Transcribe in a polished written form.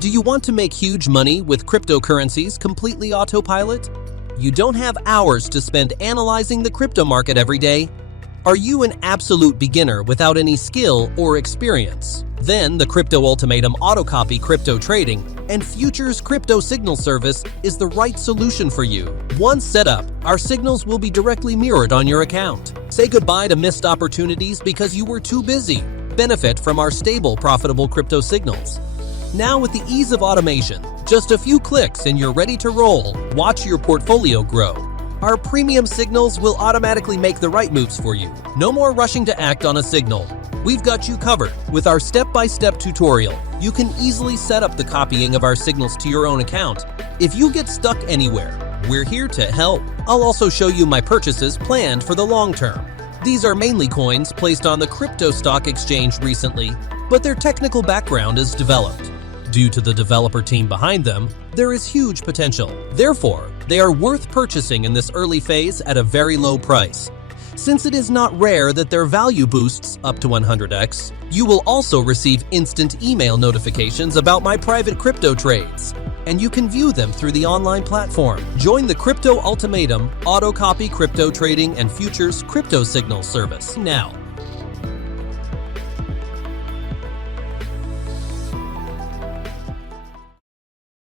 Do you want to make huge money with cryptocurrencies completely autopilot? You don't have hours to spend analyzing the crypto market every day? Are you an absolute beginner without any skill or experience? Then the Crypto Ultimatum Autocopy Crypto Trading and Futures Crypto Signal Service is the right solution for you. Once set up, our signals will be directly mirrored on your account. Say goodbye to missed opportunities because you were too busy. Benefit from our stable, profitable crypto signals. Now with the ease of automation, just a few clicks and you're ready to roll. Watch your portfolio grow. Our premium signals will automatically make the right moves for you. No more rushing to act on a signal. We've got you covered. With our step-by-step tutorial, you can easily set up the copying of our signals to your own account. If you get stuck anywhere, we're here to help. I'll also show you my purchases planned for the long term. These are mainly coins placed on the crypto stock exchange recently, but their technical background is developed. Due to the developer team behind them, there is huge potential. Therefore, they are worth purchasing in this early phase at a very low price. Since it is not rare that their value boosts up to 100x, you will also receive instant email notifications about my private crypto trades, and you can view them through the online platform. Join the Crypto Ultimatum Autocopy Crypto Trading and Futures Crypto Signal Service now.